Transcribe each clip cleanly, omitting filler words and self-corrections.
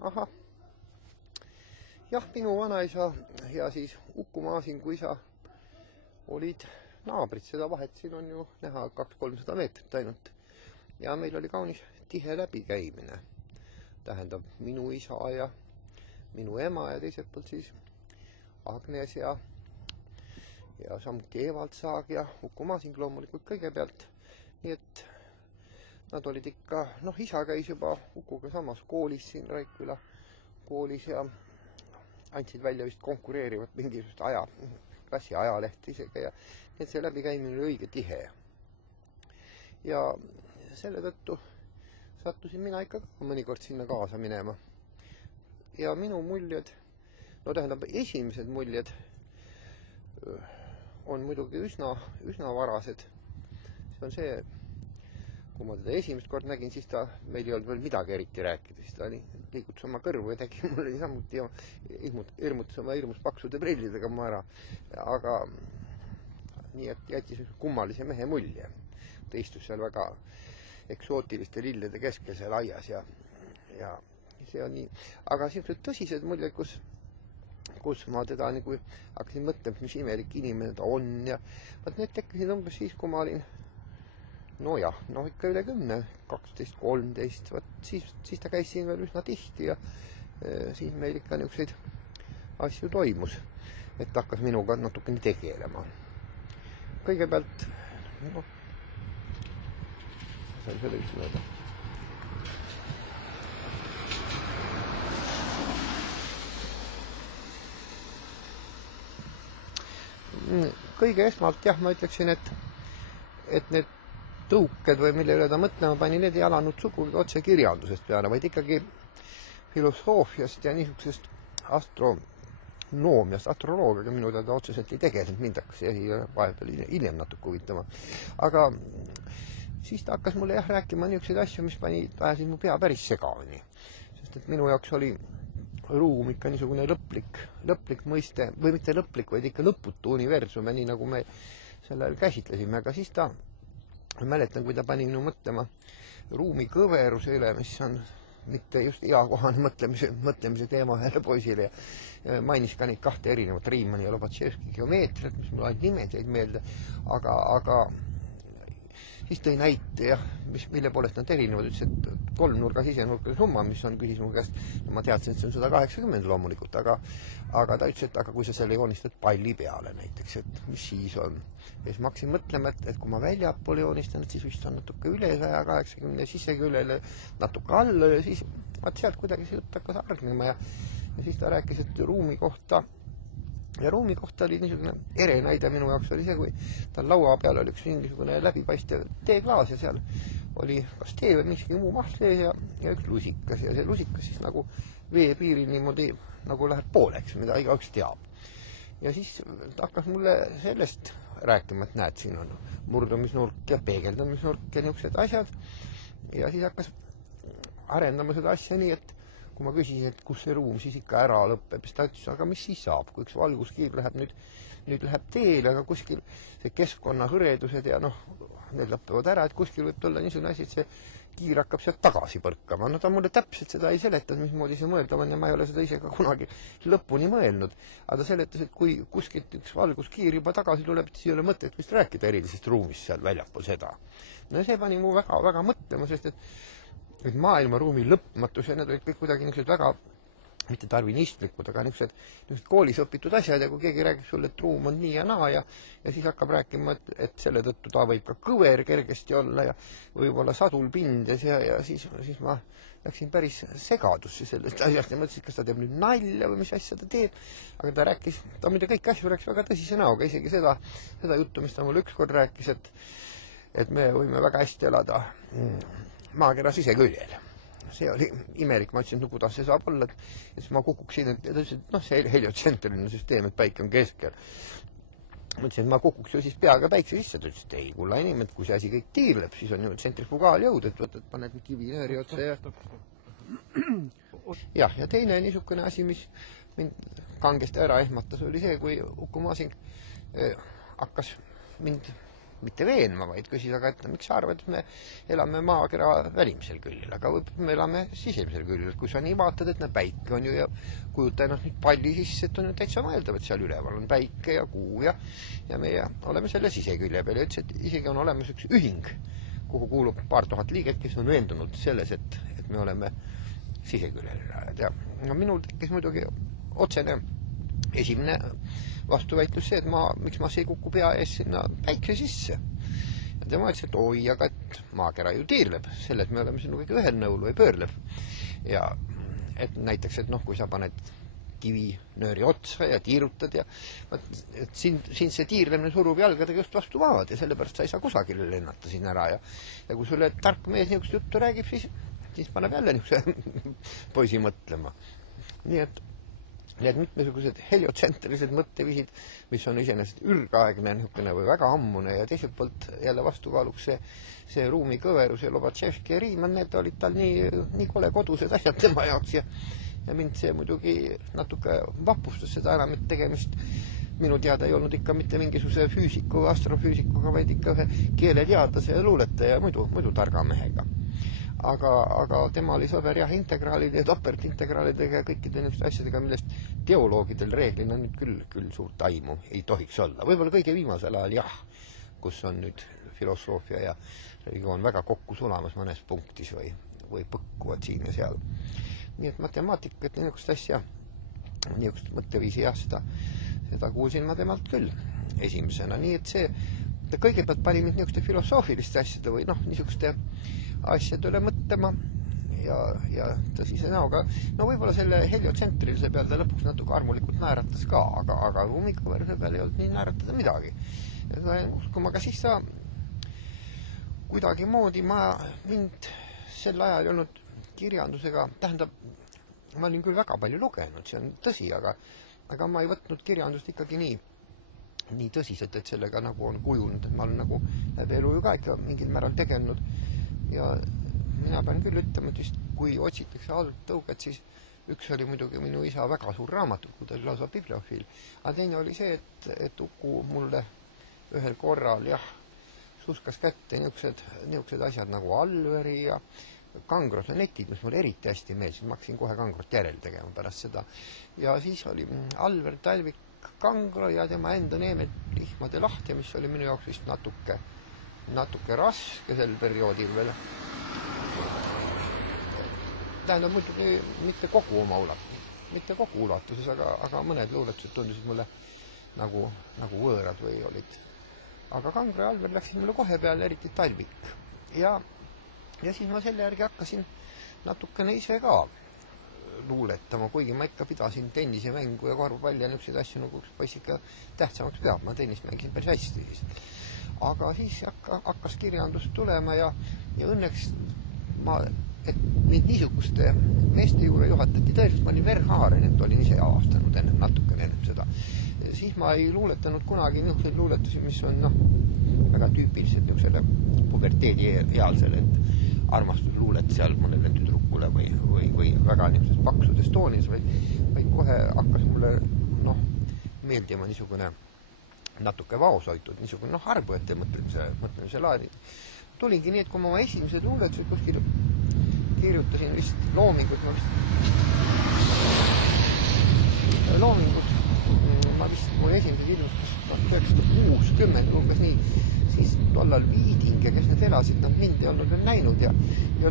ahah. Jah, minu vanaisa ja siis Uku Maasingu isa olid naabrid, seda vahet siin on ju näha 200-300 meetrit ainult. Ja meil oli kaunis tihe läbikäimine. Tähendab, minu isa ja minu ema ja teiselt poolt siis Agnes ja samuti Evald Saag ja Uku Maasing loomulikult kõigepealt. Nii et nad olid ikka, isa käis juba Ukuga samas koolis siin Raikküla koolis ja andsid välja vist konkureerivat mingisugust klassi ajalehti isegi ja nii et see läbikäimine oli õige tihe. Ja selle tõttu sattusin mina ikka mõnikord sinna kaasa minema. Ja minu muljed, tähendab, esimesed muljed on muidugi üsna varased. See on see, kui ma teda esimest kord nägin, siis meil ei olnud veel midagi eriti rääkida, siis ta liigutas oma kõrvu ja tegi mulle samuti ja hirmutas oma hirmus paksude prillidega ma ära. Aga nii et jättis kummalise mehe mulje. Ta istus seal väga eksootiliste lillede keskel seal aias ja see on nii. Aga sellised tõsised muljed, kus ma teda nagu hakkasin mõtlema, mis imelik inimene ta on ja need tekkisid umbes siis, kui ma olin ikka üle 10, 12, 13, siis ta käis siin veel üsna tihti ja siis meil ikka niisuguseid asju toimus, et hakkas minuga natukene tegelema. Kõigepealt, sain selle üks mööda. Kõige esmalt jah, ma ütleksin, et need tõuked või mille üle ta mõtlema pani, need ei alanud sugugi otse kirjandusest peale, vaid ikkagi filosoofiast ja niisugusest astronoomiast, astroloogiaga minu teada otseselt ei tegelenud, mind hakkas vahepeal hiljem natuke huvitama. Aga siis ta hakkas mulle rääkima niisuguseid asju, mis ajasid mu pea päris segamini. Sest et minu jaoks oli ruum ikka niisugune lõplik mõiste, või mitte lõplik, vaid ikka lõputu universum ja nii nagu me sellel käsitlesime, aga siis ta mäletan, kui ta pani minu mõtlema ruumi kõveruse üle, mis on mitte just eakohane mõtlemise teema ühele poisile ja mainis ka neid kahte erinevat Riemanni ja Lobachevski geomeetriat, mis mul ainult nimed jäid meelde, aga siis tõi näite, mille poolest nad erinevad, ütles, et kolmnurga sisenurkade summa, mis on, küsis mu käest, ma teadsin, et see on 180 loomulikult, aga ta ütles, et aga kui sa selle joonistad palli peale näiteks, et mis siis on. Ja siis ma hakkasin mõtlema, et kui ma väljapoole joonistan, et siis vist on natuke üle 180 ja sisegi üle natuke alla ja siis sealt kuidagi see jutt hakkas argnema ja siis ta rääkis, et ruumi kohta oli niisugune ere näide minu jaoks oli see, kui tal laua peal oli üks niisugune läbipaistev teeklaas ja seal oli kas tee või mingi muu maht sees ja üks lusikas ja see lusikas siis nagu veepiiril niimoodi nagu läheb pooleks, mida igaüks teab. Ja siis ta hakkas mulle sellest rääkima, et näed, siin on murdumisnurk ja peegeldamisnurk ja niisugused asjad ja siis hakkas arendama seda asja nii, et kui ma küsisin, et kus see ruum siis ikka ära lõpeb, siis ta ütles, aga mis siis saab, kui üks valguskiir läheb nüüd läheb teele, aga kuskil see keskkonna hõredused ja need lõpevad ära, et kuskil võib tulla niisugune asi, et see kiir hakkab sealt tagasi põrkama. Ta mulle täpselt seda ei seletanud, mismoodi see mõeldav on ja ma ei ole seda ise ka kunagi lõpuni mõelnud. Aga ta seletas, et kui kuskilt üks valguskiir juba tagasi tuleb, siis ei ole mõtet vist rääkida erilisest ruumist seal väljapool seda. See pani mu väga mõtlema, sest et maailmaruumi lõpmatus ja need olid kõik kuidagi niisugused väga, mitte darwinistlikud, aga niisugused koolis õpitud asjad ja kui keegi räägib sulle, et ruum on nii ja naa ja siis hakkab rääkima, et selle tõttu ta võib ka kõver kergesti olla ja võib-olla sadulpindes ja siis ma läksin päris segadusse sellest asjast ja mõtlesin, kas ta teeb nüüd nalja või mis asja ta teeb, aga ta muide kõiki asju rääkis väga tõsise näoga, isegi seda juttu, mis ta mulle ükskord rääkis, et me võime väga hästi elada maakera siseküljel. See oli imelik, ma ütlesin, kuidas see saab olla, et siis ma kukuksin, ja ta ütles, et see heliotsentriline süsteem, et päike on keskel. Ma ütlesin, et ma kukuks ju siis peaga päikse sisse, ta ütles, et ei, kulla inimene, kui see asi kõik tiirleb, siis on ju tsentrifugaaljõud, et võtad, paned kivinööri otsa ja teine niisugune asi, mis mind kangesti ära ehmatas, oli see, kui Uku Masing hakkas mind mitte veenma, vaid küsis, aga et miks sa arvad, et me elame maakera välimisel küljel, aga võib-olla me elame sisemisel küljel. Kui sa nii vaatad, et päike on ju ja kujuta ennast nüüd palli sisse, et on ju täitsa mõeldav, et seal üleval on päike ja kuu ja meie oleme selle sisekülje peal ja ütles, et isegi on olemas üks ühing, kuhu kuulub paar tuhat liiget, kes on veendunud selles, et me oleme siseküljel. Ja no minul tekkis muidugi otsene esimene vastuväitlus see, et miks ma ei kuku pea ees sinna päikse sisse. Ja tema ütles, et oi, aga et maakera ju tiirleb, selles me oleme sinuga ühel nõul või pöörleb. Ja et näiteks, et kui sa paned kivinööri otsa ja tiirutad ja et sind see tiirlemine surub jalgadega just vastu maavad ja sellepärast sa ei saa kusagile lennata siin ära ja kui sulle tark mees niisugust juttu räägib, siis paneb jälle niisuguse poisi mõtlema. Nii et mitmesugused heliotsentrilised mõttevisid, mis on iseenesest ürgaegne või väga ammune ja teiselt poolt jälle vastukaaluks see ruumi kõverus ja Lobatševski ja Riimann, need olid tal nii kole kodused asjad tema jaoks ja mind see muidugi natuke vapustas seda enam, et tegemist minu teada ei olnud ikka mitte mingisuguse füüsiku, astrofüüsikuga, vaid ikka ühe keeleteadlase ja luuletaja ja muidu targa mehega. Aga tema oli sõber jah integraalide ja topeltintegraalidega ja kõikide niisuguste asjadega, millest teoloogidel reeglina nüüd küll suurt aimu ei tohiks olla. Võib-olla kõige viimasel ajal jah, kus on nüüd filosoofia ja religioon väga kokku sulamas mõnes punktis või põkkuvad siin ja seal. Nii et matemaatikat ja niisugust asja, niisugust mõtteviisi jah, seda kuulsin ma temalt küll esimesena. Nii et ta kõigepealt pani mind niisuguste filosoofiliste asjade või niisuguste asjade üle mõtlema ja tõsise näoga. No võib-olla selle heliotsentriilise peal ta lõpuks natuke armulikult naeratas ka, aga ruumikõveruse peal ei olnud nii naeratada midagi. Kui ma ka siis kuidagi moodi mind sel ajal ei olnud kirjandusega, tähendab, ma olin küll väga palju lugenud, see on tõsi, aga ma ei võtnud kirjandust ikkagi nii tõsiselt, et sellega nagu on kujunud, et ma olen nagu läbi elu ju ka ikka mingil määral tegelenud ja mina pean küll ütlema, et vist kui otsitakse algtõuget, siis üks oli muidugi minu isa väga suur raamatukogu, ta oli lausa bibliofiil, aga teine oli see, et Uku mulle ühel korral suskas kätte niisugused asjad nagu Alveri ja Kangrose netid, mis mulle eriti hästi meeldisid, ma hakkasin kohe Kangrot järel tegema pärast seda ja siis oli Alver Talvik Kangro ja tema enda Neemet Lihmade lahti, mis oli minu jaoks vist natuke raske sel perioodil veel. Tähendab muidugi mitte kogu ulatuses, aga mõned luuletused tundusid mulle nagu võõrad või olid. Aga Kangro ja Alver läksid mulle kohe peale, eriti Talvik. Ja siis ma selle järgi hakkasin natukene ise ka luuletama, kuigi ma ikka pidasin tennisemängu ja korvpalli ja niisuguseid asju, nagu üks poiss ikka tähtsamaks peab. Ma tennist mängisin päris hästi siis. Aga siis hakkas kirjandus tulema ja õnneks et mind niisuguste meeste juurde juhatati tõeliselt, ma olin Verhaaren, et olin ise avastanud natukene ennem seda. Siis ma ei luuletanud kunagi niisuguseid luuletusi, mis on väga tüüpiliselt niisugusele puberteedi ealsele, et armastusluulet seal mõnele tüdrukule või väga niisuguses paksudes toonis, vaid kohe hakkas mulle meeldima niisugune natuke vaoshoitud, niisugune harbujate mõtlemise laadi. Tulingi nii, et kui ma oma esimesed luuletused kuskil kirjutasin vist Loomingut, ma vist mu esimesed ilmus 1960 umbes nii, siis tollal Viiding ja kes need elasid, nad mind ei olnud veel näinud ja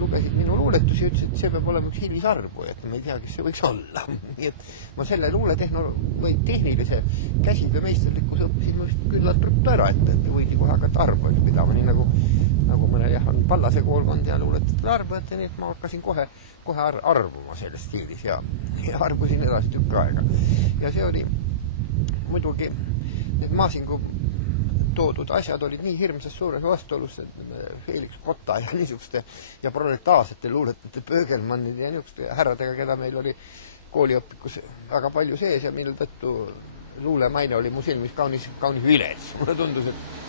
lugesid minu luuletusi ja ütlesid, et see peab olema üks Hillis Arbu, et ma ei tea, kes see võiks olla. Nii et ma selle tehnilise käsitöömeisterlikkuse õppisin ma vist küllalt ruttu ära, et võidi kohe hakata arvu pidama, nii nagu mõne on Pallase koolkond ja luuletatud arvujate, nii et ma hakkasin kohe arvuma selles stiilis ja arvusin edasi tükk aega. Ja see oli muidugi, need Maasingu toodud asjad olid nii hirmsas suures vastuolus, et Felix Kotta ja niisuguste ja proletaarsete luuletajate Pöögelmannide ja niisuguste härradega, keda meil oli kooliõpikus väga palju sees ja mille tõttu luulemaine oli mu silmis kaunis vilets. Mulle tundus, et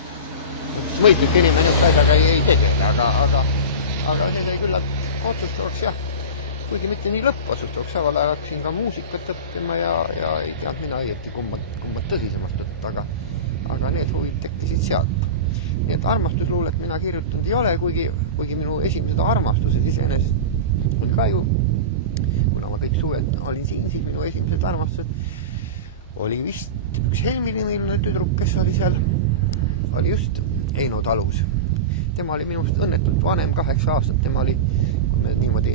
mõistlik inimene asjaga ei tegele, aga see sai küllalt otsustavaks jah, kuigi mitte nii lõppotsustavaks, samal ajal hakkasin ka muusikat õppima ja ei tea, mina õieti kummad tõsisemast võtta, aga need huvid tekkisid sealt. Nii et armastusluulet mina kirjutanud ei ole, kuigi minu esimesed armastused iseenesest oli ka ju, kuna ma kõik suved olin siin, siis minu esimesed armastused oli vist üks Helmi-nimeline tüdruk, kes oli seal, oli just Heino Talus. Tema oli minust õnnetult vanem 8 aastat, tema oli, kui me niimoodi,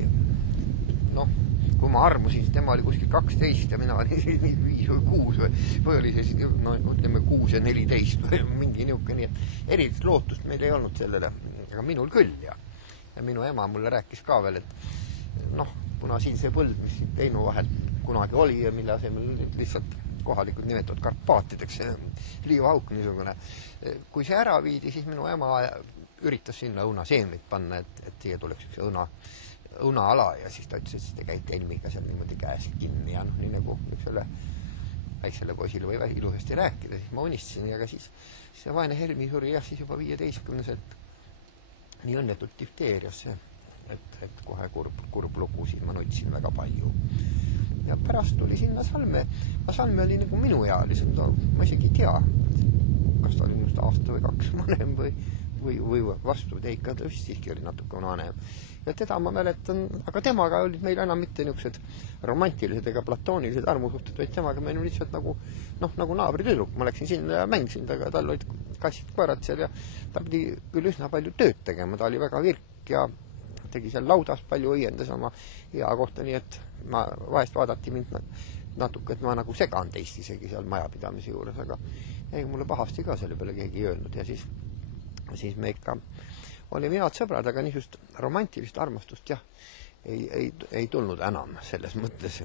kui ma armusin, siis tema oli kuskil 12 ja mina olin 5 või 6 või oli see, ütleme 6 ja 14 või mingi niuke, nii et erilist lootust meil ei olnud sellele, aga minul küll ja minu ema mulle rääkis ka veel, et kuna siin see põld, mis Heino vahel kunagi oli ja mille asemel lihtsalt kohalikud nimetatud Karpaatideks, liivahauk niisugune, kui see ära viidi, siis minu ema üritas sinna õunaseemneid panna, et siia tuleks üks õunaala ja siis ta ütles, et te käite Helmiga seal niimoodi käes kinni ja nii nagu selle väiksele poisile või ilusasti rääkida, siis ma unistasin ja siis see vaene Helmi suri siis juba 15-selt nii õnnetult difteeriasse, et kohe kurb lugu, siis ma nutsin väga palju. Ja pärast tuli sinna Salme, Salme oli nagu minuealisem, ma isegi ei tea, kas ta oli minust aasta või 2 vanem või vastu, ikka ta vist siiski oli natuke vanem. Ja teda ma mäletan, aga temaga olid meil enam mitte niisugused romantilised ega platoonilised armusuhted, vaid temaga meil oli lihtsalt nagu naabritüdruk. Ma läksin sinna ja mängisin taga, tal olid kassid koerad seal ja ta pidi küll üsna palju tööd tegema, ta oli väga virk ja tegi seal laudas palju, õiendas oma hea kohta, nii et ma vahest vaadati mind natuke, et ma nagu segan teist isegi seal majapidamise juures, aga ega mulle pahasti ka selle peale keegi ei öelnud ja siis me ikka olime head sõbrad, aga niisugust romantilist armastust jah, ei tulnud enam selles mõttes.